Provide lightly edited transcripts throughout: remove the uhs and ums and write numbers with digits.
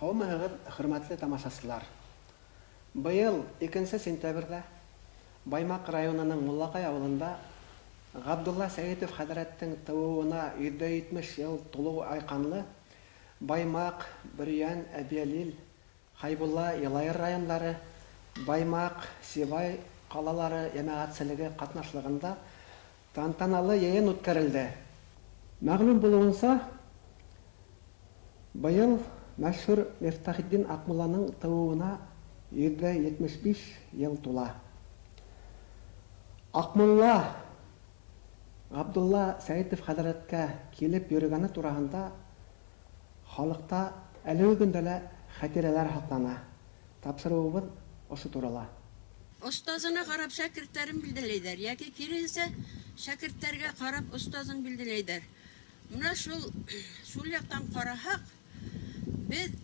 Һаумыһығыҙ, хөрмәтле тамашасылар. Быйыл 2 сентябрьдә Баймак районының Муллакай авылында Габдулла Сәйетов хәҙрәттең тыуыуына 170 ел тулыу айҡанлы Баймак, Бөрйән, Әбйәлил, Хәйбулла, Йылайыр райондары, Баймак, Сибай ҡалалары йәмәғәтселеге ҡатнашлығында тантаналы йыйын үткәрелде. Мәғлүм булыуынса, быйыл мәшһүр Мифтахетдин Аҡмулланың тыуыуына 175 ел тула. Аҡмулла Габдулла Сәйетов хәҙрәткә килеп йөрөгәне тураһында халыҡта әлеге көндә лә хәтирәләр һаҡлана. Тапшырыуыбыҙ ошо турала. Остазына ҡарап шәкерттәрен билдәләйҙәр, йәки киреһенсә шәкерттәргә ҡарап остазын билдәләйҙәр. Менә шул яҡтан ҡараһаҡ, беҙ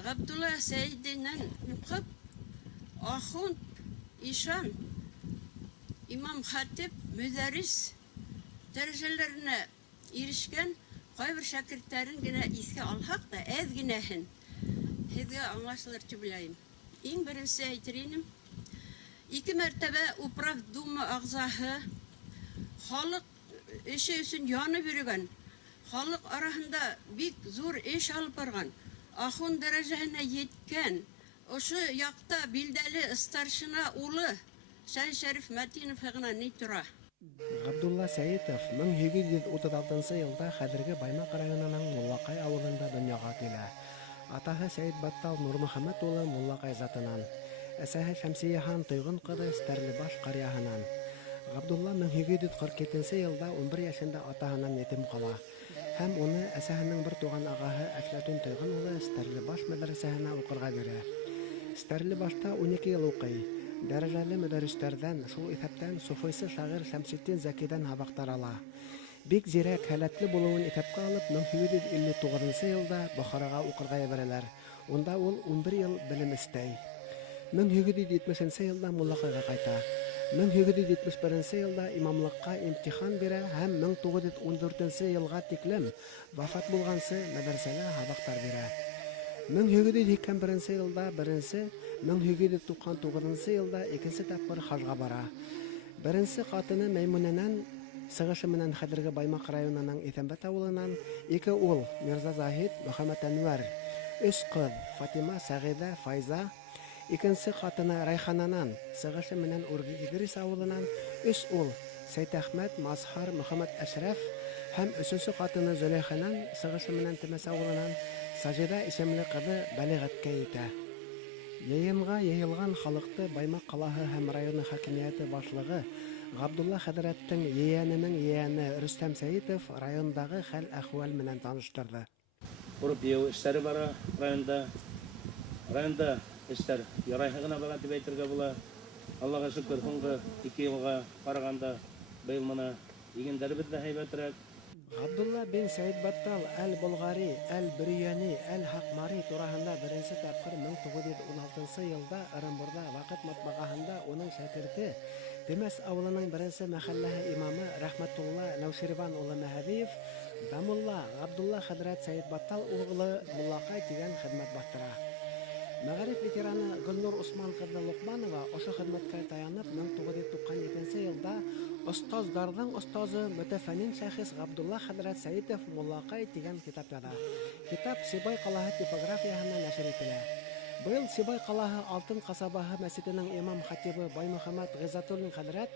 Габдулла Сәйетовнан уҡып, ахунд, ишан, имам хатип, мөдәррис дәрәжәләренә ирешкән ҡайбер шәкерттәрен генә иҫкә алһаҡ та, әҙ генәһен һеҙгә аңлашылыр тип уйлайым. Иң беренсе әйтер инем, 2 мәртәбә управ дума ағзаһы, халыҡ эше өсөн янып йөрөгән, халыҡ араһында бик зур эш алып барған, ахун дәрәжәһенә еткән, ошо яҡта билдәле старшина улы Шәй Шәриф Мәтинов ғына ни тора. Габдулла Сәйетов 1836 йылда хәҙерге Баймак районының Муллакай ауылында донъяға килә. Атаһы Сәйет Баттал Нурмөхәмәт улы Муллакай затынан, әсәһе Шәмсиәхан Тойғон ҡыҙы Стәрлебаш ҡаръяһынан. Габдулла 1847 йылда 11 йәшендә атаһынан етем ҡала һәм уны әсәһенең бер туған ағаһы Әфләтүн Тойғон улы Стәрлебаш мәдрәсәһенә уҡырға бирә. Стәрлебашта 12 йыл уҡый. Дәрәжәле мөдәрристәрҙән, шул иҫәптән суфыйсы шағир Шәмсетдин Зәкиҙән һабаҡтар ала. Бик зирәк, һәләтле булыуын иҫәпкә алып, 1859 йылда Бохараға уҡырға ебәрәләр. Унда ул 11 йыл белем эстәй. 1870 йылда Муллаҡайға ҡайта. 1871 йылда имамлыҡҡа имтихан бирә һәм 1914 йылға тиклем вафат булғансы мәҙрәсәлә һабаҡтар бирә. 1881 йылда беренсе, 1899 йылда икенсе тапҡыр хажға бара. Беренсе ҡатыны Мәймүнәнән сығышы менән хәҙерге Баймак районының Иҫәнбәт ауылынан 2 ул Мирза Заһит, Мөхәммәт Әнүәр, 3 ҡыҙ Фатима, Сәғиҙә, Файза, икенсе ҡатыны Райхананан сығышы менән Урги Иҙрис ауылынан 3 ул Сәйтәхмәт, Мазһар, Мөхәммәт Әшрәф һәм 3-нсе ҡатыны Зөләйханан сығышы менән Темәс ауылынан Сажиҙа исемле ҡыҙы бәлиғәткә етә. Йыйынға йыйылған халыҡты Баймак ҡалаһы һәм районы хакимиәте башлығы Габдулла хәҙрәттең ейәненең ейәне Рөстәм Сәйетов райондағы хәл-әхүәл менән таныштырҙы. Урып йыйыу эштәре бара районда. Районда эштәр ярайһы ғына бара тип әйтергә була. Аллаға шөкөр, һуңғы 2 йылға ҡарағанда быйыл мына игендәребеҙ ҙә һәйбәтерәк. Габдулла бин Сәйет Баттал Әл-Болғари, Әл-Бөрйәни, Әл-Хаҡмари тураһында беренсе тапҡыр 1916 йылда Ырымбурҙа ваҡыт матбағаһында уның шәкерте Темәс ауылының беренсе мәхәлләһе имамы Рәхмәтулла Нәүширбан улы Мәһәбиев Дамулла Габдулла хәҙрәт Сәйет Баттал уғлы Муллаҡай тигән хеҙмәт баҫтыра. Мәғариф ветераны Гөлнур Усман ҡыҙы Лоҡманова ошо хеҙмәткә таянып 1997 йылда остаздарҙың остазы мөтәфәннин шәхес Габдулла хәҙрәт Сәйетов Муллаҡай тигән китап яҙа. Китап Сибай ҡалаһы типографияһына нәшер ителә. Быйыл Сибай ҡалаһы Алтын ҡасабаһы мәсетенең имам хатибы Баймөхәмәт Ғиззатуллин хәҙрәт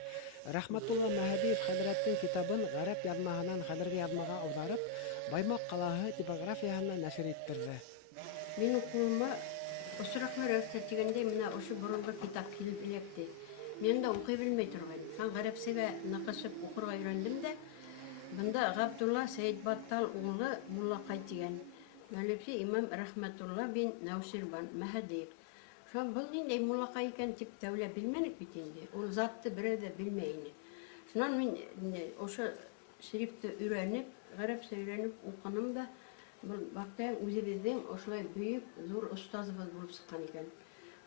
Рәхмәтулла Мәһәбиев хәҙрәттең китабын ғәрәп яҙмаһынан хәҙерге яҙмаға ауҙарып, Баймак ҡалаһы типографияһына нәшер иттерҙе. Мин уҡыуыма осраҡлы рәүештә тигәндәй, менә ошо боронғо китап килеп эләкте. Мен дә уҡый белмәй торғайным. Сан ғәрәпсәгә ныҡышып уҡырға өйрәндем дә, бында Габдулла Сәйет Баттал улы Муллаҡай тигән мәлефе имам Рәхмәтулла бин Нәүширбан Мәһәдиев. Шуға был ниндәй Муллаҡай икән тип тәүлә белмәнек бит инде. Ул затты берәү ҙә белмәй ине. Шунан мин ошо шрифтты өйрәнеп, ғәрәпсә өйрәнеп уҡыным да, был ваҡта үҙебеҙҙең ошолай бөйөк, ҙур остазыбыҙ булып сыҡҡан икән.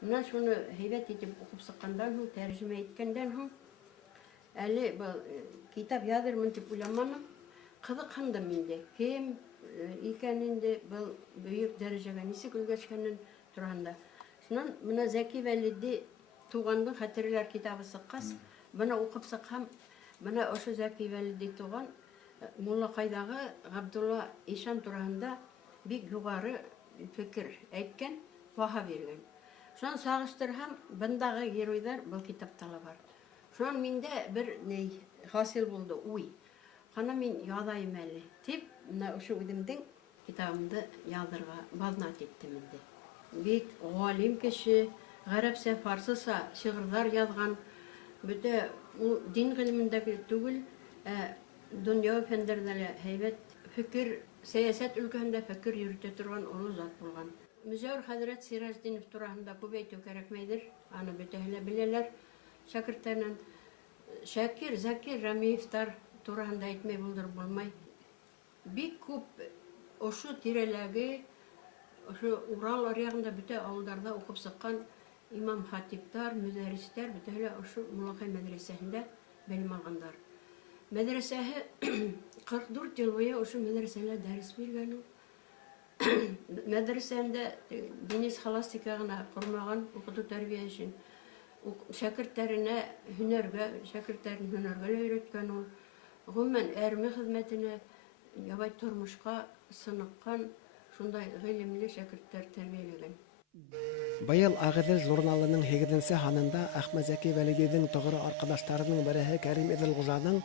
Менә шуны һәйбәт итеп уҡып сыҡҡандан һуң, тәржемә иткәндән һуң, әле был китап яҙырмын тип уйламаным, ҡыҙыҡһындым инде. Кем икәнен был бөйөк дәрәҗәгә нисек өлгәшкәнен турында. Шуннан менә Зәки Вәлиди тугандың хәтерләр китабы сыккас, моны укып сыкһам, менә ошо Зәки Вәлиди туган Муллакайдагы Габдулла Ишан турында бик югары фикер әйткән, баһа биргән. Шуннан сагыштырһам, бындагы геройдар был китапта ла бар. Шуннан миндә бер хасил булды, уй. Кана мин язайым әле дип, менә ошо үземнең китабымды язырга базнат иттем инде. Бик галим кеше, гарәпсә, фарсыса шигырьләр язган, бөтә ул дин гыйлемендәге түгел, дөнья фәннәрендә һәйбәт фикер, сәясәт өлкәһендә фикер йөртә торган олы зат булган. Мөҗәвир хәзрәт Сираҗдинов турында күп әйтү кирәкмәйдер. Аны бөтәһе лә беләләр. Шәкертләрнең Шакир, Закир, Рамиевтар турында әйтмәй булмай. Бик күп ошо тирәләге, ошо Урал аръягында бөтә авылларда укып сыккан имам хатиптар, мөдәрристәр бөтәһе лә ошо Муллакай мәдрәсәһендә белем алгандар. Мәдрәсәһе 44 ел буе ошо мәдрәсәдә дәрес биргән. Мәдрәсәндә Денис Холостика гына кормаган, укыту тәрбия өчен. Шәкертләренә шәкертләрен һөнәргә өйрәткән ул. Гомумән әрме хезмәтенә, ябай тормышка сыныккан, шундай гыйлемле шәкертләр тәрбияләгән. Быел Агыдел журналының 8-нче ханында Әхмәт Зәки Вәлидидің тоғыры аркадашларының береһе Кәрим Иделгужаның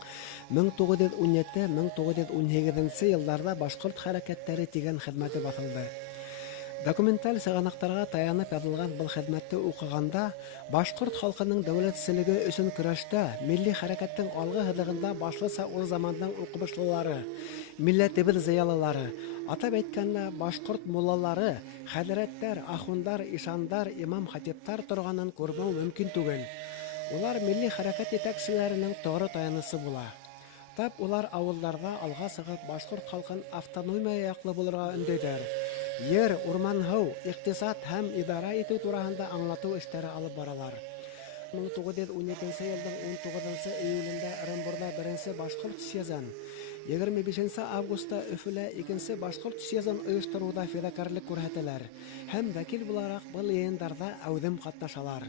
1917-1918 елларда башкорт хәрәкәттәре тигән хезмәте басылды. Документаль сыганактарга таянып язылган был хезмәтте укыганда башкорт халкының дәүләтчелеге өчен көрәштә милли хәрәкәттең алгы һыдыгында башлыса ул заманның укымышлылары, милләтебез зыялылары, атап әйткәндә башкорт муллалары, хәзрәттәр, ахундар, ишандар, имам хатиптар торганын күрмәү мөмкин түгел. Улар милли хәрәкәт итәкчеләренең тоғры таянысы була. Тап улар авылларда алга сыгып башкорт халкын автономия яклы булырга өндәйдәр. Ер, урман һау, иктисад һәм идара итү турында аңлату эшләре алып баралар. 1917 елның 19 июлендә Ырымбурда 1-нче башкорт съезын, 25 августта Өфөлә 2-нче башкорт съезын оештыруда фидакарлык күрһәтәләр һәм вәкил буларак был йыеннарда әүдем катнашалар.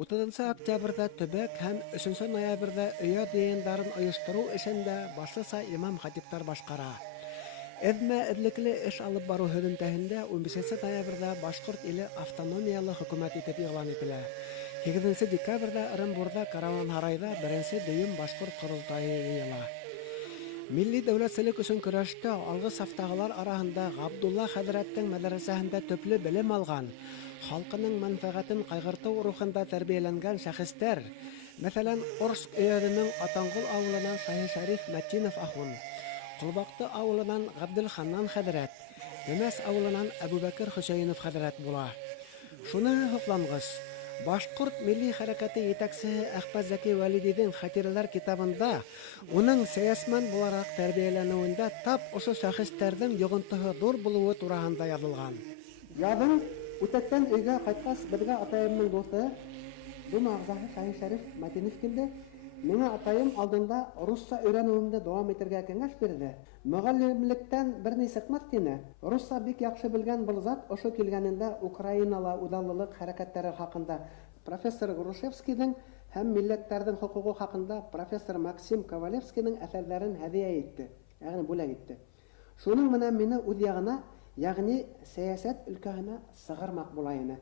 30 октябрьдә төбәк һәм 3 ноябрьдә өят йыеннарын оештыру эшендә башлыса имам хатиптар башкара. Эзлекле эш алып бару һөдәтендә 15 ноябрьдә башкорт иле автономиялы хөкүмәт итеп игълан ителә. 8 декабрьдә Ырымбурда Караван-Һарайда 1-нче дөйем башкорт курултайы йыела. Милли дәүләтчелек өчен көрәштә алгы сафтагылар араһында Габдулла хәзрәттең мәдрәсәһендә төпле белем алган, халкының мәнфәгатен кайгырту рухында тәрбияләнгән шәхестәр, мәсәлән, Орск өйәренең Атаңгыл авылыннан Шаһи Шәриф Мәтинов ахун, Кулбакты авылынан Габделханнан хәзрәт, Генәс авылынан Әбүбәкер Хөсәйнов хәзрәт була. Шуны хуплангыз. Башкорт милли хәрәкәте җитәкчесе Әхмәт Зәки Вәлидидің хатирәләр китабында уның сәясман буларак тәрбияләнүендә тап ошо шәхестәрнең йогынтыһы зур булуы турында язылган. Язын үтәктән өйгә кайткас, безгә атаемның дусы, Дума агзаһы Шаһи Шәриф Мәтинов килде. Миңа атайым алдында русча өйрәнүемдә дәвам итәргә киңәш бирде. Мөгаллимлектән берни сыкмас дине. Русча бик яхшы белгән был зат ошо килгәнендә Украинала удаллылык хәрәкәтләре хакында профессор Грушевскийның һәм милләттәрнең хукугы хакында профессор Максим Ковалевскийның әсәрләрен һәдия итте, ягъни бүләк итте. Шуның менән мине үз ягына, ягъни сәясәт өлкәһенә сыгырмак була ине.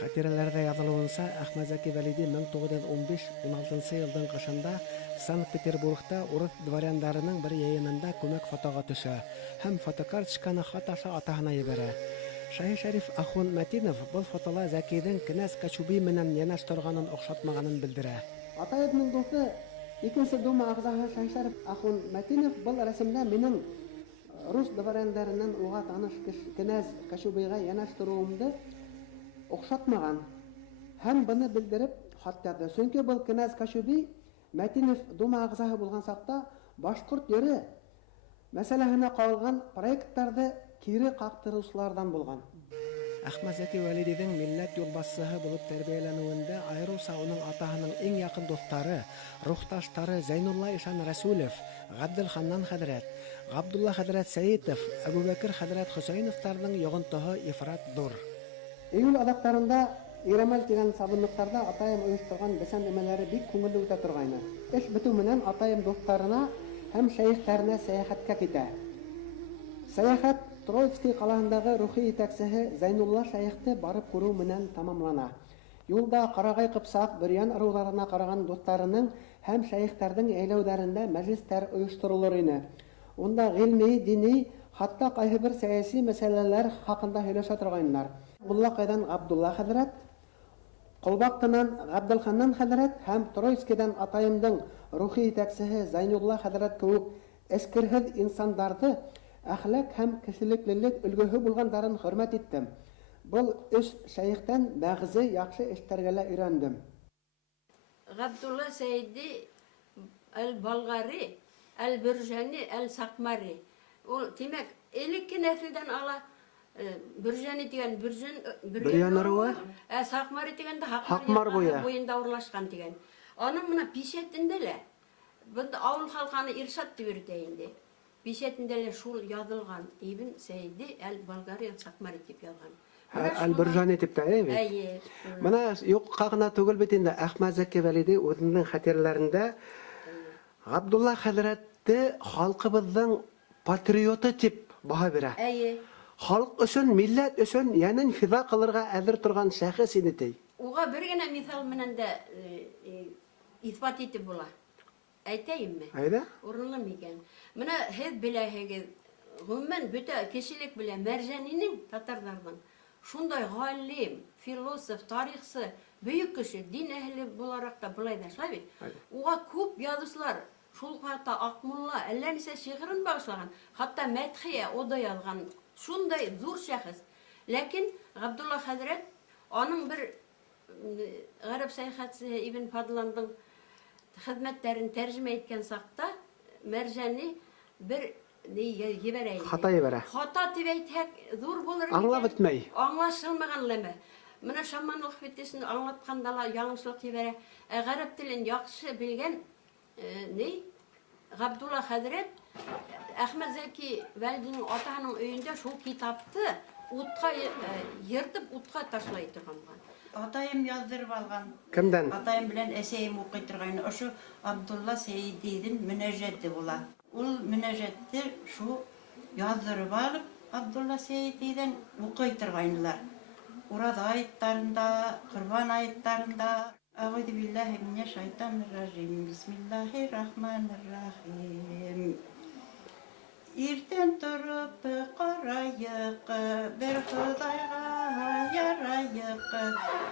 Хатирәләрдә язылуынса, Әхмәт Зәки Вәлиди 1915-16 елның кышында Санкт-Петербургта урыс дворяндарының бер йыйынында күмәк фотога төшә һәм фотокарточканы хат аша атаһына ебәрә. Шаһи Шәриф ахун Мәтинов был фотола Зәкидің князь Качуби менән янаш торганын охшатмаганын белдерә. Атаевның дусы, 2-нче дума агзаһы Шаһи Шәриф ахун Мәтинов был рәсемдә минең рус дворяндарының уга таныш князь Качубига янаш торуымды охшатмаган һәм буны белдереп хат язды. Чөнки был князь Качуби Мәтинов дума агзаһы булган сакта башкорт йөре мәсьәләһенә кагылган проектларда кире кактырышлардан булган. Әхмәт Зәки Вәлидидің милләт юлбашчыһы булып тәрбияләнүендә айрылса уның атаһының иң якын достары, рухташтары Зәйнулла Ишан Рәсүлев, Габделханнан хәзрәт, Габдулла хәзрәт Сәетов, Әбүбәкер хәзрәт Хөсәйновтарның йогынтыһы ифрат зур. Июль адактарында Ирамәл дигән сабынлыктарда атайым оештырган бесән нәмәләре бик күңелле үтә торгайны. Эш бетү менән атайым дусларына һәм шәйхләренә сәяхәткә китә. Сәяхәт Троицкий калаһындагы рухи итәкчесе Зайнулла шәйхте барып күрү менән тамамлана. Юлда Карагай Кыпсак, Бөрьян ыруларына караган дусларының һәм шәйхләрнең әйләүләрендә мәҗлесләр оештырылыр иде. Унда гыйльми, дини, хатта кайсы бер сәяси мәсьәләләр хакында һөйләшә торганнар. Буллакайдан Габдулла хәзрәт, Колбактынан Габдулханнан хәзрәт һәм Троицкийдан атайымның рухи итәкчесе Зайнулла хәзрәт кебек эскерһез инсандарды әхлак һәм кешелеклелек өлгөһе булгандарын хөрмәт иттем. Бұл эш шәйхтән бәгъзе яхшы эшләргә лә өйрәндем. Габдулла Сәйди әл-Балгари, әл-Бөрҗәни, әл-Сакмари. Ул тимәк, элекке нәселдән ала Бөрҗәни дигән Бөрьян ырыуы, Сакмари дигәндә Хакмар буенда урнашкан дигән. Аның менә пишәтендә лә бunda авыл халканы иршат дип йөртә инде. Пишәтендә лә шул язылган. Ибн Сәйди әл-Балгари, Сакмари дип язган. Әл-Бөрҗәни дип тә әйбит. Әйе. Менә юкка гына түгел бит инде Әхмәт Зәки Вәлиди үзенең хатирәләрендә Габдулла хәзрәтте халкыбызның патриоты дип баһа бирә. Әйе. Халык өчен, милләт өчен янын фида кылырга әзер торган шәхес иде ди. Уга бер генә мисал менән дә исбат итеп була. Әйтәйемме? Әйдә? Урынлы микән? Менә һез беләһегез, гомумән бөтә кешелек белә Мәрҗәнинең татарларның шундай галим, философ, тарихчы, бөек кеше, дин әһле буларак та булай да шулай бит. Уга күп язучылар, шул хатта Акмулла, әллә нисә шигырен багышлаган, хатта Мәдхия ода язган, шундай зур шәхес. Ләкин Габдулла хәзрәт аның бер гарәп сәяхәтчесе Ибн Фадланның хезмәтләрен тәрҗемә иткән сакта Мәрҗәни бер ебәрә иде. Хата ебәрә. Хата дип әйтһәк, зур булыр иде. Аңлап бетмәй. Аңлашылмаган ләме. Менә шаманлык фетисен аңлатканда ла яңшылык ебәрә. Гарәп телен яхшы белгән Габдулла хәзрәт Әхмәт Зәки Вәлидинең атаһының өендә шул китапты утка йыртып утка ташлай торган. Атайым яздырып алган. Кемдән? Атайым белән әсәем укый торган. Ошо Абдулла Сәйдидин мөнәҗәте була. Ул мөнәҗәтте шу яздырып алып Абдулла Сәйдидин укый торганлар. Урада айттарында, Курбан айттарында Аузу биллаһи минеш шайтанир ражим. Бисмиллаһир-рахманир-рахим. Иртен торып карайык, бер Худайга ярайык.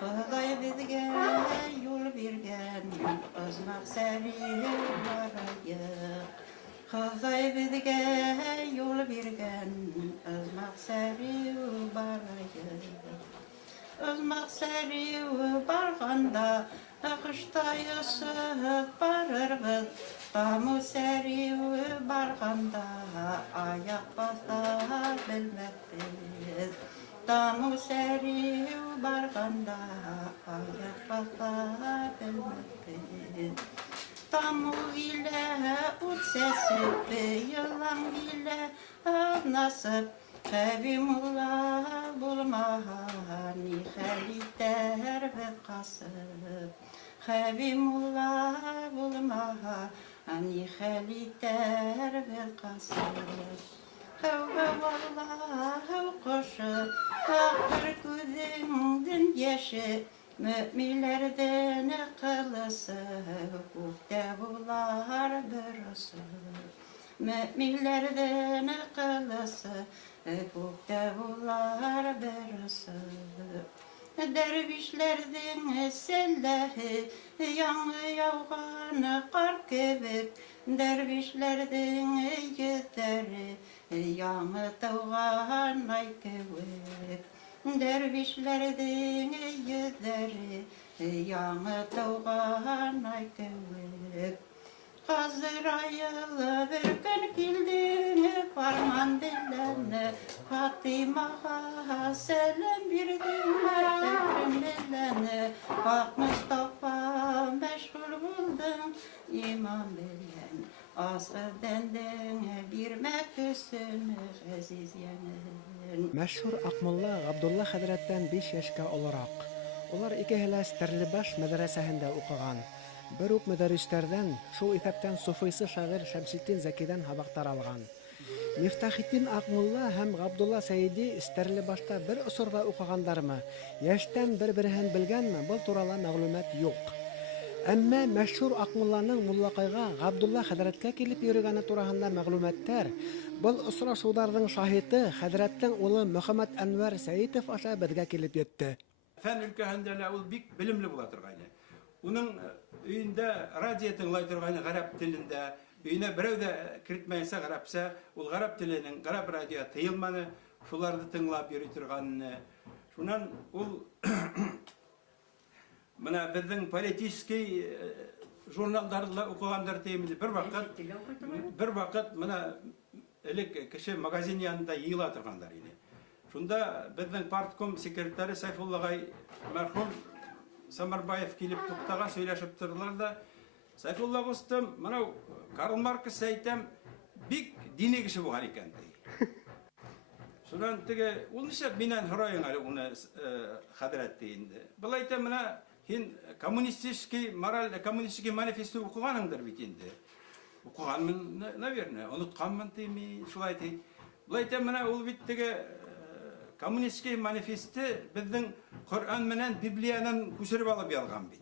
Худай безгә юл биргән, озмак сәри барайык. Худай безгә юл биргән, озмак сәри барайык. Озмак сәри барганда, кыштай ысып барырбыз. Таму сәри барганда, аяк баса белмәкбез. Таму сәри барганда, аяк баса белмәкбез. Таму илә ут сәсеп, йылан илә насып. Хәбимулла булмаһа, ни хәл итәр беҙ ҡасып. Хәбимулла булмаһа, ни хәл итәр беҙ ҡасып. Һәүбә валла, һәү ҡошы, аҡыр күҙеңдең йәше, мөъминләрҙең ҡылысы, күктә булар бер осы. Мөъминләрҙең ҡылысы, күктә булар бер осы. Дәрвишләрҙең сәлләһе, яңы яуған ҡар кебек. Дәрвишләрҙең йөҙҙәре, яңы тыуған ай кебек. Дәрвишләрҙең йөҙҙәре, яңы тыуған ай кебек. Азраил бер көн килде, фарман белән, Фатимаға сәлем бирде, белән, Ак Мостафа мәшғүл булдың, иман белән, азғы дәндең бирмәк Күресен газиз янын. Мәшһүр Акмулла Габдулла хәзрәттән 5 яшькә олорак. Улар икеһе Стәрлебаш мәдрәсәһендә укыган. Бер үк мәдәрисләрдән, шул исәптән суфыйсы шагыйрь Шәмсетдин Зәкидән һабактар алган. Мифтахетдин Акмулла һәм Габдулла Сәйди Стәрлебашта бер осорда укыгандармы? Яшьтән бер-берен белгәнме? Бу турыда мәгълүмат юк. Әмма мәшһүр Акмулланың Муллакайга Габдулла хәзрәткә килеп йөргәне турысында мәгълүматлар был очрашуларның шаһиты хәзрәттең улы Мөхәммәд Әнвәр Сәйтов аша безгә килеп йетте. Фән өлкәһендә лә ул бик белемле була торган. Уның өендә радио тыңлай торган гарәп телендә, өенә берәү дә кертмәйсә гарәпсә, ул гарәп теленең гарәп радио тыелманы, шуларны тыңлап йөри торган. Шуннан ул менә безнең политический журналларда укыгандар тиемле бер вакыт менә элек кеше магазин янында йыйла торгандар иде. Шунда безнең партком секретаре Сайфуллагай мәрхүм Самарбаев килеп туктага сөйләшеп тордылар да, Сайфулла устым, менә Карл Маркс әйтәм, бик дини кеше булган икән. Шуннан теге ул ничә миннән һорайын әле уны хәзрәт инде. Бул әйтәм, менә һин коммунистический мораль, коммунистический манифесты укыганыңдыр бит инде. Укыганмын, наверное, онытканмын тими, шулай ди. Бул әйтәм, менә ул бит теге коммунистический манифесты безнең Коръан менән Библиянан күчереп алып язган бит.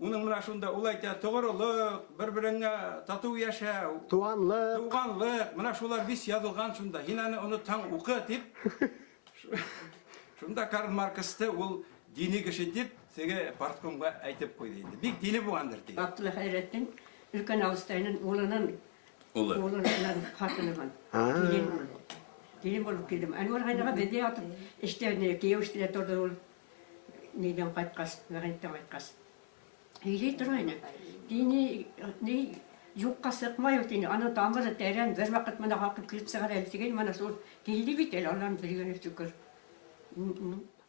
Уның менә шунда ул әйтә, тогырылык, бер-береңгә тату яшәү, туганлык, менә шулар бис язылган шунда. Һин аны оныттың укы дип. Шунда Карл Марксты ул дини кеше дип теге парткомга әйтеп куйды инде. Бик дини булгандыр ди. Абдулла хәзрәттең өлкән Австриянын улынан хатынымын. Келin болып келдім. Әнуар қайнаға бәде атып, іштеріне, кейеу іштеріне тұрды ол неден қайтқас, мәғанеттен қайтқас. Үйлей тұрайны. Дейіне юққа сықмай өтейні. Аны тамыры тәрен, бір вақыт мұна қақып кіліп сығар әлсіген, мұна сол келді бит әлі, Аллам білген өтікір.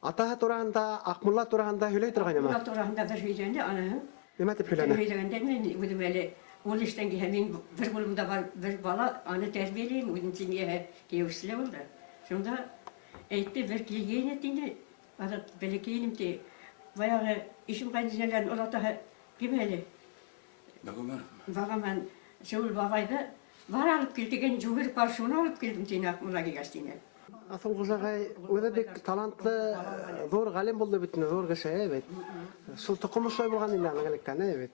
Атаһы турында, Акмулла турында һөйләй торган Акмулла турында бір һөйләнде, аны. Нимә дип һөйләнде? Һөйләгәндә мен үдем әле ол иштән килһә, мин бер булымда бар бер бала, аны тәрбияләйм, үдем сиңә кейеүселе булды. Шунда әйтте, бер килгән инде, аны беләкәйнем ди. Баягы ишем кайнәләрен олатаһы кем әле? Багаман шул бабайды бар алып килдеген жүгер бар, шуны алып килдем сине Акмулла килгәстине. Асыл Гужагай үзе бик талантлы, зур галим булды бит, зур кеше бит. Шул тукымышлай булган инде аңгылыктан бит.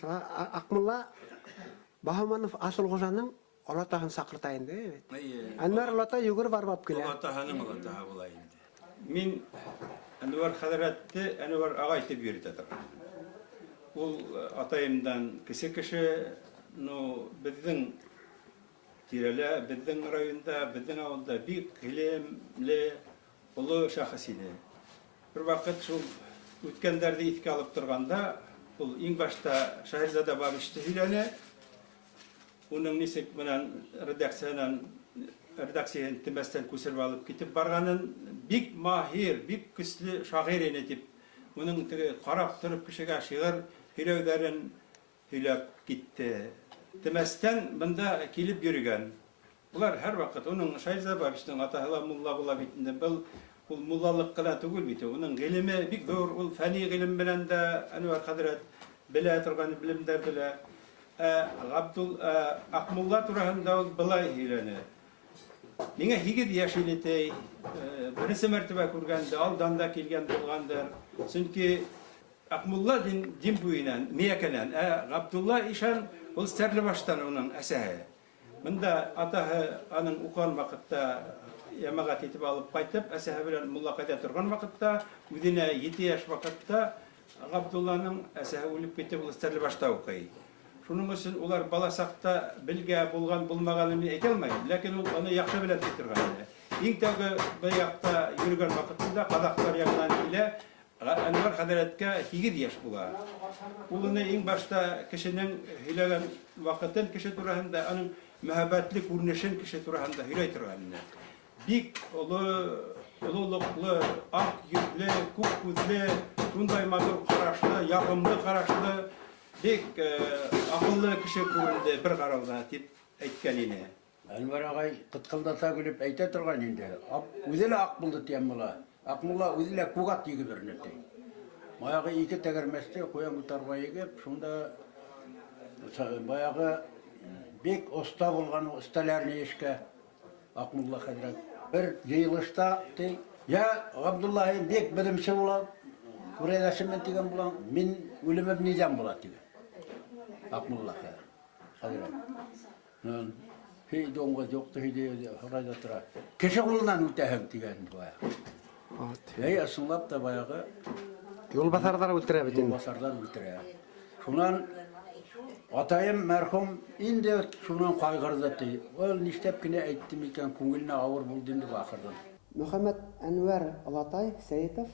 Акмулла Баһаманов Асыл Гужаның олатаһын сакырта инде бит. Әнвәр олата югыр барып килә. Олатаһының олатаһы була инде. Мин Әнвәр хәзрәтте Әнвәр агай дип йөртә торган. Ул атайымдан кеше, безнең тирәлә, безнең районда, безнең авылда бик гыйлемле, олы шәхес иде. Бер вакыт шул үткәннәрне искә алып торганда, ул иң башта Шаһизада Бабишты һөйләнә. Уның нисек менән редакцияны тимәстән күсереп алып китеп барганын бик маһир, бик көчле шагыйрь иде дип, уның теге карап торып кешегә шигырь һөйләүләрен һөйләп китте. Тимәстән монда килеп йөргән. Булар һәр вакыт уның Шаһизада Бабиштың атаһы мулла була бит инде. Ул муллалык кына түгел бит. Уның гыйлеме бик зур, ул фәни гыйлем белән дә Әнвәр хәзрәт белә торган билемдәр белә. Акмулла турында ул былай һөйләнә. Миңа 8 яшь иде, беренче мәртәбә күргәндә, алдан да килгән булгандыр. Чөнки Акмулла дин буеннан, Миякәнән, Габдулла ишан ул Стәрлебаштан уның әсәһе. Монда атаһы аның укыган вакытта ямагат итеп алып кайтып, әсәһе белән Муллакайда торган вакытта, үзенә 7 яшь вакытта Габдулланың әсәһе үлеп китеп, ул Стәрлебашта укый. Шуның өчен улар бала сакта белгә булган булмаганын әйтә алмыйм, ләкин ул аны яхшы белә торган иде. Иң тәүге бер якта йөргән вакытында Казактар ягыннан килә, Әнвәр хәзрәткә 8 яшь була. Ул аны иң башта кешенең һөйләгән вакытын, кеше турында, аның мәхәббәтле күренешен кеше турында һөйләй торган. Бик олылыклы, ак йөзле, күк күзле, шундай матур карашлы, ягымлы карашлы, бик акыллы кеше күренде бер карауда дип әйткән ине. Әнвәр ағай қытқылдата күліп әйтә торган инде. Үзе лә ак булды тием була. Акмулла үзе лә кугат егеп бернәтә. Баягы ике тәгәрмәстә куян утарга егеп, шунда баягы бик оста булган осталарны ешкә Акмулла хәзрәт. Бер җыелышта ти, я Габдулла бик белемче була. Күрәләшемен дигән булам. Мин үлемем нидән була дигән. Акмулла хәзрәт. Hey donga yoktu hediye harayda tura. Kişi kulundan ütehem diyen bayağı. Hey asınlap da bayağı Yol basarlar öldüre bitin. basardan ütüre. Şundan atayım merhum indi şundan kaygırdı di. Ol niştep kine ettim iken kungilne ağır bulduğunda bakırdım. Muhammed Enver Alatay Seyitov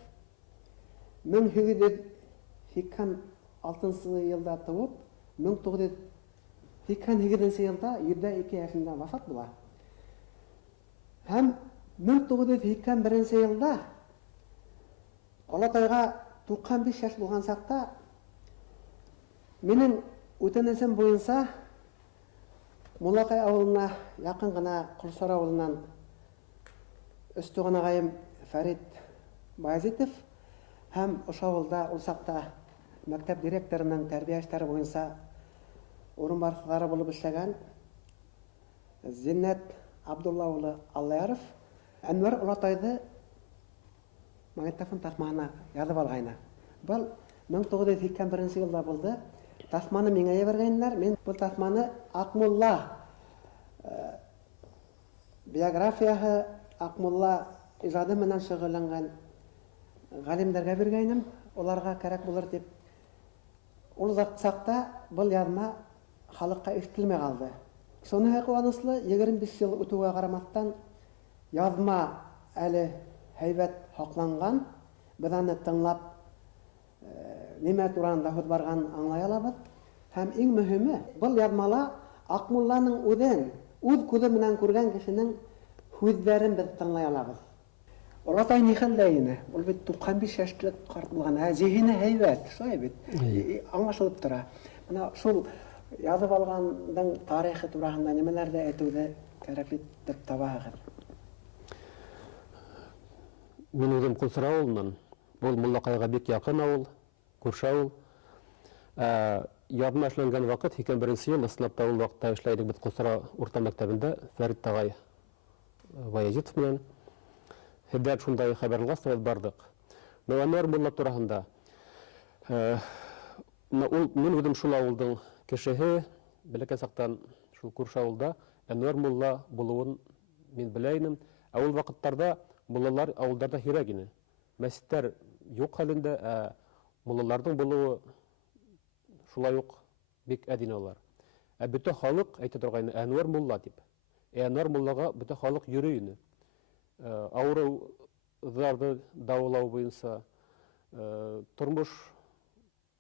1986 yılda tuğup 1982 yılda 22 yaşında vafat bular. Hem 1981 yılda Alatayga 95 yaş bulgan sakta menin ötenesim boyunsa Mulakay avuluna yakın gına Kulsar avulundan Üstüğün ağayım Farid Bayazitov hem ошо авылда улсакта мектеп директорунун тәрбие иштери боюнча орун башкары болуп иштеген Зиннет Абдулла уулу Аллаяров Әнвәр Улатайды магнитофон тасманы язып алгайны. Бул 1981 жылда болду. Тасманы меңе бергенлер. Мен бул тасманы Акмулла биографиясы Акмулла ижады менен шөгыльлөнгөн галимдерге бергеним. Оларга керек булыр дип. Ул сакта бул язма халыкка эштелмей калды. Соны кубанычлы 25 жыл өтүүгө карамастан язма әле һәйбәт хакланган. Без аны тыңлап неме турында хөт барган аңлай алабыз. Һәм иң мөһиме бул язмала Акмулланың үз күзе менән күргән кешенең хүзләрен без тыңлай алабыз. Олатай ни хәлдәйне? Ул бит 95 яшьлек карт булган. Зихине һәйбәт, шулай бит. Аңлашылып тора. Менә шул язып алгандың тарихы турында немеләрдә әйтүдә кирәкле дип табагыз. Мен өзім Құлсыр ауылынан. Бұл Муллақайға бек яқын ауыл, көрші ауыл. Ядым әшленген вақыт, 2001 ел, ысынапта ол вақытта эшләйдік біз Құлсыра орта мәктәбендә Фәрит тағай Баязитов менен. Хәдәт шундай хәбәрләр сәбәп бардык. Әнвәр Мулла тураһында. Мен үзем шул авылдың кешеһе, бәләкәй сақтан шул күрше авылда Әнвәр Мулла булуын мен беләйнем. Ул вакыттарда муллалар авылдарда һирәк ине. Мәсҗиттәр юк хәлендә, муллаларның булуы шулай ук бик әдине алар. Бөтә халык әйтә торган Әнвәр Мулла дип. Әнвәр Муллага бөтә халык йөри ине. Авыруларны давылау буенча, тормыш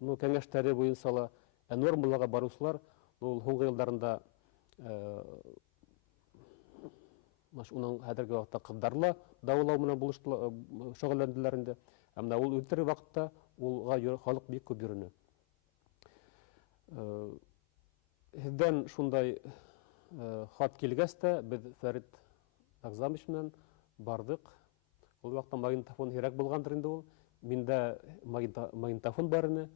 кәңәшләре буенча Әнвәр Муллага баручылар ул һуңгы елларында уның хәзерге вакытта кыздарлы давылау менән шөгыльләнделәр инде. Әмма ул үтер вакытта улга халык бик күп йөрүне. Һездән шундай хат килгәстә без Фәрит Агзамович менән бардык. Ул вакытта магнитофон һирәк булгандыр инде ул. Миндә магнитофон бар иде.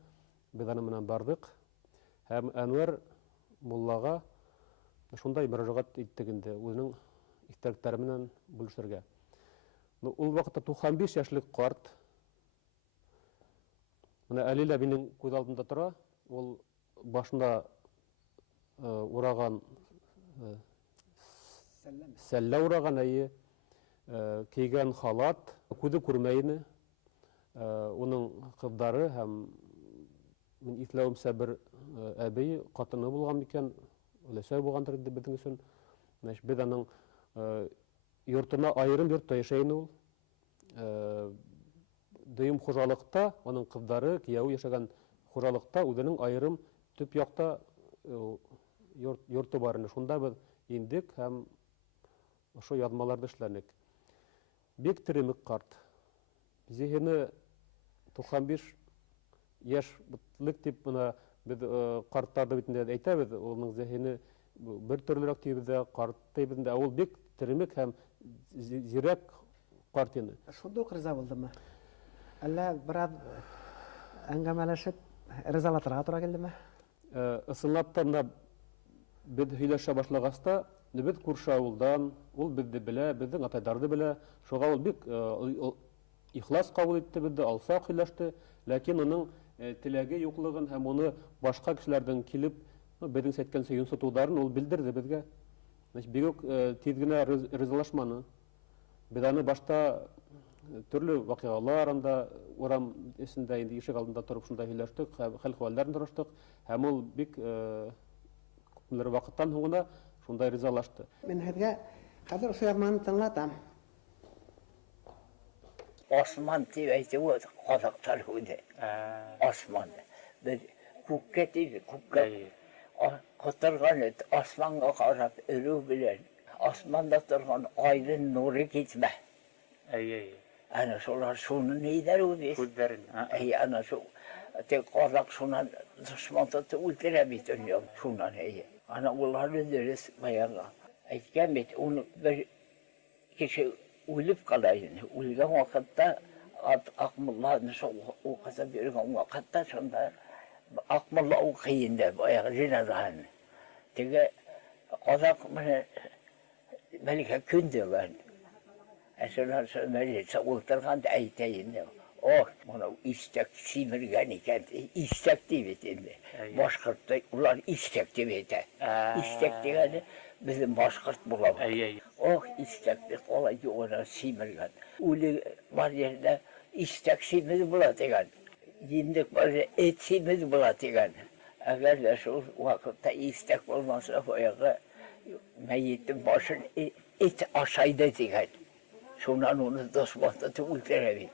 Без аны менән бардык. Һәм Әнвәр Муллага шундай мөрәҗәгать иттек инде. Үзенең истәлектәре менән бүлешергә. Ул вакытта 95 яшьлек карт. Менә әле лә минең күз алдымда тора. Ул башында ураган сәллә ураган әйе, кигән халат, күзе күрмәйне. Уның кыздары һәм мин исләвемсә бер әби катыны булган микән, өләсә булгандыр дип безнең өчен. Без аның йортына айрым йортта яшәйне ул. Дөйем хуҗалыкта, аның кыздары, кияү яшәгән хуҗалыкта үзенең айрым төп якта йорты бар иде. Шунда без индек һәм ошо язмаларда эшләнек. Бик тиремик карт. Зихине 95 яшьлек дип менә без карттарды битендә әйтәбез, уның зихине bir türlürәк тибездә, карт тибездә, ул бик теремек һәм зирәк карт инде. Шунда ук риза булдымы? Әллә бераз әңгәмәләшеп ризалатырга туры килдеме? Ысынлап та мына без һөйләшә башлагаста, без күрше авылдан, ул безне белә, безнең атайларны белә. Шуга ул бик ихлас кабул итте безне, алсак һөйләште, ләкин уның теләге юклыгын һәм уны башка кешеләрдән килеп, безнең сәйткән сөйүнсетуларын ул белдерде безгә. Значит, бик тиз генә ризалашманы. Без аны башта төрле вакыйгалар анда урам эсендә инде ишек алдында торып шунда һөйләштек, хәл-хәвәлләрен сораштык, һәм ул бик күпмелер вакыттан һуң гына шунда ризалашты. Мин һеҙгә хәҙер ошо язманы тыңлатам. Osman diye aytıyor Kazaklar huydu. Osman. Biz kukket idi, kukket. Kıtırgan et, aslanға qarab ölü bilen. Osmanda turgan aydın nuru gitme. Ana şolar şunu neyder o biz? Kudların. Ana şu tek Kazak şuna düşmanı ultrabit önüyor şuna neye. Ana onları deriz bayağı. Aytken bit onu bir kişi ölüp kalayın. Ölgen vakitte Akmullah nasıl o kasa bir vakitte şunda Akmullah o kıyında bayağı zinadahan. Tege Kazak belki kündü ben. Eserler söylemeli ultırgan da aytayın. Oh, bana istek simirgen iken istek diyetinde. Başkırt'ta ular istek diyete. İstek diyene bizim başkırt bulamaz. Oh istekli olayı ona simirgen. Uli var yerine istek simir bulatigen. Yindik var et simir bulatigen. Eğer de şu vakitte istek olmazsa bayağı meyyitin başın et aşağıda diyen. Şundan onu dostmandı ultrevi.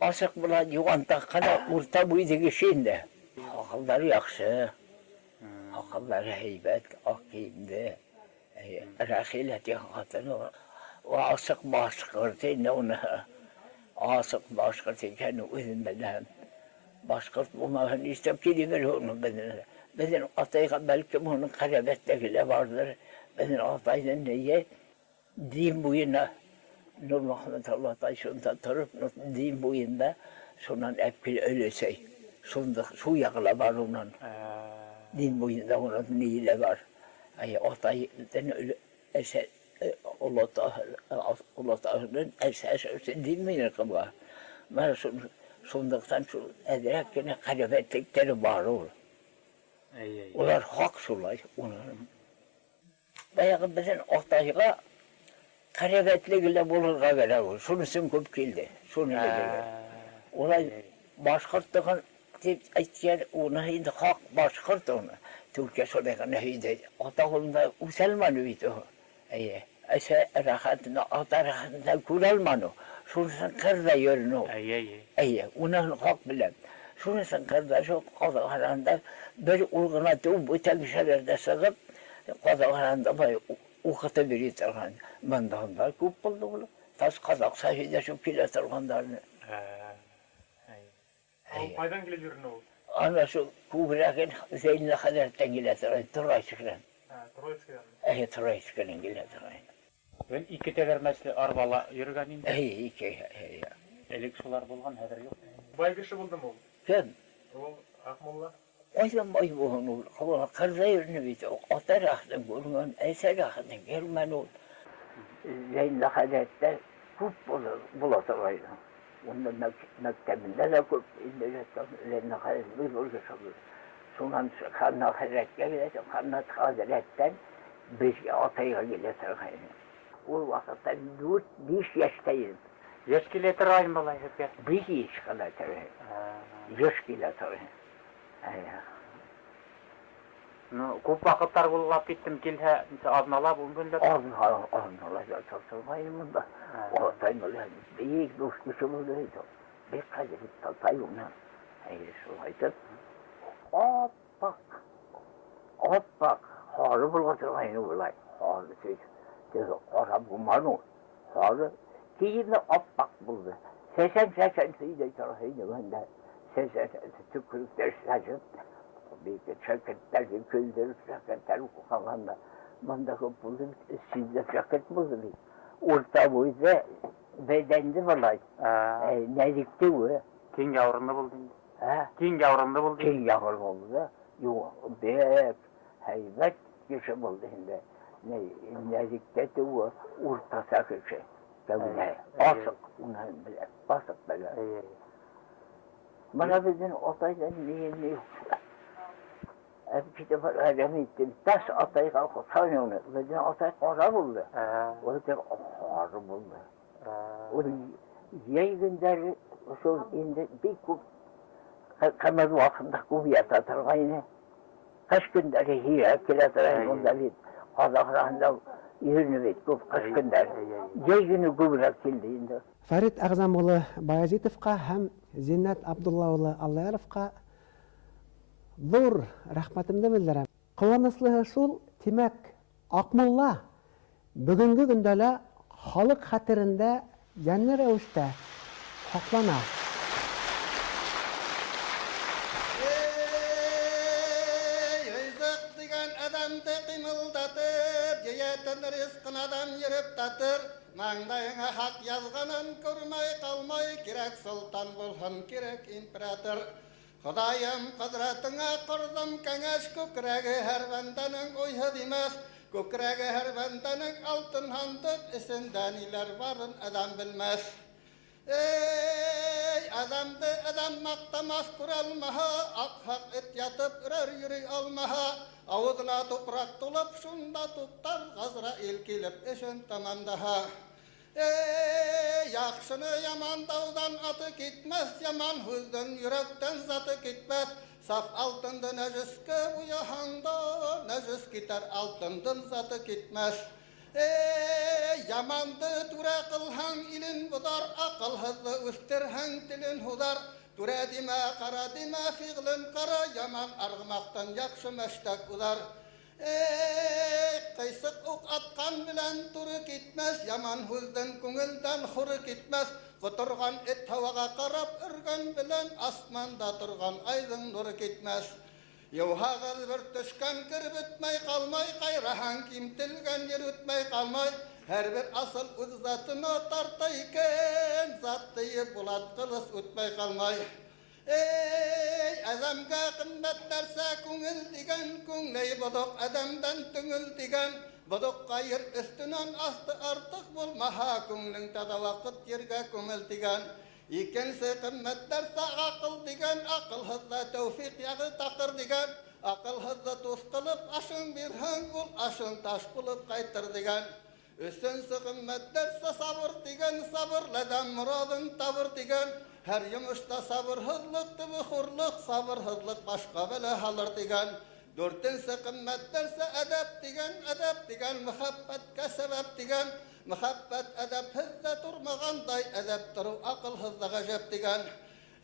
Asık bulan yuvantakana urta buydu şimdi. Akılları yakşı. Akılları heybet, akimdi. Rahilet yakatını. O asık başkırtı ona. Asık başkırtı kendi üzümden. Başkırt bulmağın istep gidiver onu bedene. Beden atayga belki bunun karabettekiyle vardır. Beden atayla neye? Din boyuna Nur Muhammed Allah'tan şundan tarıp din boyunda şundan epkili öylesey. Şunda şu yakla var onun. Din boyunda onun neyle var. Ay ataydan öyle eser Allah Ta'ala'nın esası din mi var? Ama şundan şu edrekine karabetlikleri var olur. Onlar hak sulay onların. Bayağı bizim atayga karabetliğiyle bulurga gerek. Şunusun köp geldi. Şunu geldi. Olay başkırttığın deyip aytken ona hindi hak başkırt onu. Türkiye soruyorken hindi. Ata kolunda uselman uydu. Ese rahatına, ata rahatına kuralmanı. Şunusun kırda yörünü. Onun hak bilem. Şunusun kırda şu Kazaklar'da bir uygunatığı bu telbişelerde sığıp Kazaklar'da bayağı uqata biri targan mandanlar ko'p bo'ldi ular. Tas Qozoq sahida shu kela targanlarni. Qaydan kelib yurni u? Ana shu ko'bragan Zeynal Hazratdan keladi, Troyskdan. Troyskdan. Troyskdan keladi. Ben iki tegermesli arbala yürügen indi. İki. Elik sular bulgan haber yok. Bay kişi buldum ol. Kim? Ol Akmolla. Oysan bay boğunu, kırda yürünü bit, ata rahatın görünün, eser rahatın gelmen ol. Zeynal Hazret'te köp bulatıraydı. Onda mektebinde de köp indirecektim. Zeynal Hazret bir bölge sabır. Sonra Zeynal Hazret geldi, Zeynal Hazret'ten bir ataya geletiraydı. O vakitte 4-5 yaştaydım. Yaş kilometre ayın balay hep. Bir yaş kilometre. Yaş kilometre. No, köp vakitlar bulgap gittim kilhe, adnala bugün de. Adnala çalışmayım bunda. O taymalı büyük dostuşum oluyordu. Bir kadir tatayım ben. Şu hayat. Hoppak. Harı bulgatırmayın olay. Harı şey. Diyor, Arap umarım. Harı. Kiyimde hoppak buldu. Sesen şeyde tarafıydı bende. Sesen tükürük derslerce. Bir şirketleri küldürüp şirketleri kalanlar. Bunda buldum, sizde şirket buldum. Orta boyda bedendi vallahi. Nedikti bu. King yavrunda buldun. Ha? King yavrunda buldun. King yavru oldu. Yok, bek, heybet kişi buldu şimdi. Nedikti de bu orta sakışı. Böyle basık, onların bile basık böyle. Bana bizim otaydan ne yok. Bir defa öyle ettim. Taş atayı kalkıp sanıyorum. Bizim atay kara buldu. O da kara buldu. O yay günleri şu indi bir kup kamaz vakında kuvvet atar aynı. Kaç günleri hiye kilatırayın onda bir Kazaklarında yerini bir kup kaç günler. Yay günü kuvvet kildiğinde. Фәрит Әғзам улы Баязитовка һәм Зиннәт Абдулла улы Аллаевка зур рәхмәтемне белдерәм. Кыланыслыһы шул, тимәк, Акмулла бүгенге көндә лә халык хәтерендә җанлы рәвештә саклана. Ризык дигән адамды кыймылдатыр, җәятен ризкын адам йөреп татыр. Маңдайыңа хак язганын күрмәй калмай, кирәк солтан булһын, кирәк император. Ходаем кыдратыңа кордым кәңәш, күкрәге һәр бәндәнең уйһы димәс, күкрәге һәр бәндәнең алтын һандык, исендә ниләр барын адам белмәс. Ey adamdı adam maqtamaz kuralmaha, ak et yatıp ürer yürü almaha, avuduna toprak tulup şunda tutar, Gazrail kilip işin tamam daha. Ey yaxşını yaman dağdan atı gitmez, yaman hüzdün yürekten zatı gitmez, saf altında necis uyahanda, necis gider altından zatı gitmez. Ey yamandı tura kılhan ilin budar, akılhızlı üstürhan dilin hudar, tura dime kara dime fiğlin kara, yaman argımaktan yakşı meştek udar. Ey kıysık ok atkan bilen turu gitmez, yaman hüzden küngülden huru gitmez, kuturgan et havaga karab ürgen bilen, asmanda turgan aydın nuru gitmez. Yevhağız bir düşkan kirib ütmey kalmay, kayrahan kimtilgen yer ütmey kalmay, her bir asıl üz zatını tartayken, zattıyı bulat kılıs ütmey kalmay. Ey adamga kımmet derse küngül digen, küngleyi buduk adamdan tüngül digen, buduk kayır üstünen astı artık bulmaha, künglün tada vakit yerge küngül digen. İkense kımmet derse akıl digen, akıl hızla tevfik yağı takır digen, akıl hızla tuz kılıp aşın bir hangul, aşın taş bulup kaytır digen. Üstünse kımmet derse sabır digen, sabırladan muradın tabır digen, her yumuşta sabır hızlık tıbı hurluk, sabır hızlık başka bile halır digen. Dörtünse kımmet derse edep digen, muhabbetke sebep digen, muhabbet edep hızla durmağanday, edep duru akıl hızla gacep digen.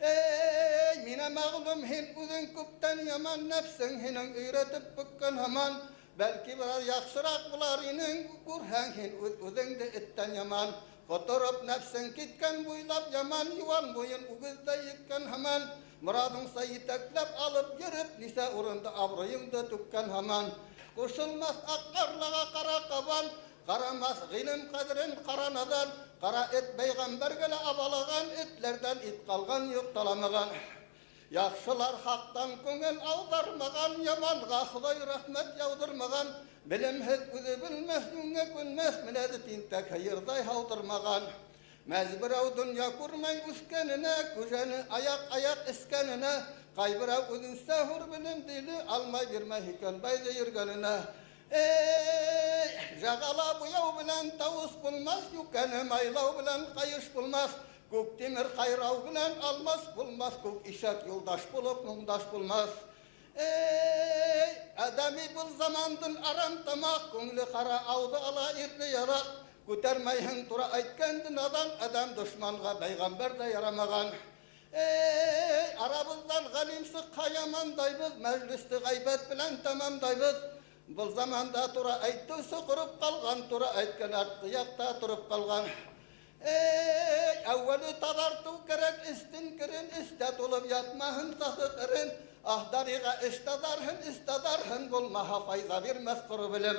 Ey mine mağlum hin uzun kuptan yaman, nefsin hinin üretip bükkan haman, belki biraz yaxşırak bular inin kurhan hin uzundu itten yaman. Kotorup nefsin kitken buylap yaman, yuvan boyun uguzda yıkkan haman, muradınsa yiteklep alıp yürüp, nise urunda avrayında tükkan haman. Koşulmaz akarlağa kara kaban, karamaz gilim kadrin karanadan, kara et peygambergele abalağan, etlerden it kalgan yok talamağan. Yaxşılar haktan köngel avdarmağan, yamanğa Huday rahmet yağdırmağan, bilimsiz üzü bilmez, günge günmez, minedi tintek hayırday havdırmağan. Mezbirav dünya kurmay üskenine, küjeni ayak iskenine, kaybirav üzün sahur bilim dili, almay birme hikan bayda yürgenine. Ey jagala bu yav bilen tavus bulmaz, yukene maylav bilen kayış bulmaz, kuk timir kayrav bilen almaz bulmaz, kuk işek yoldaş bulup mumdaş bulmaz. Ey adami bul zamandın aram tamak, kungli kara avdı ala irli yarak, kutermeyhin tura aytkendin adam düşmanğa peygamber de yaramağan. Ey arabızdan galimsi kayamandayız, meclisti gaybet bilen tamamdayız. Bu zamanda tura ayttısı kurup kalgan, tura aytken arttı yakta turup kalgan. Ey evveli tadartu kerek istin kirin, istet olup yatmahın sakı kirin, Ahdariga iştadarhın, istadarhın bulmaha fayda vermez kuru bilim.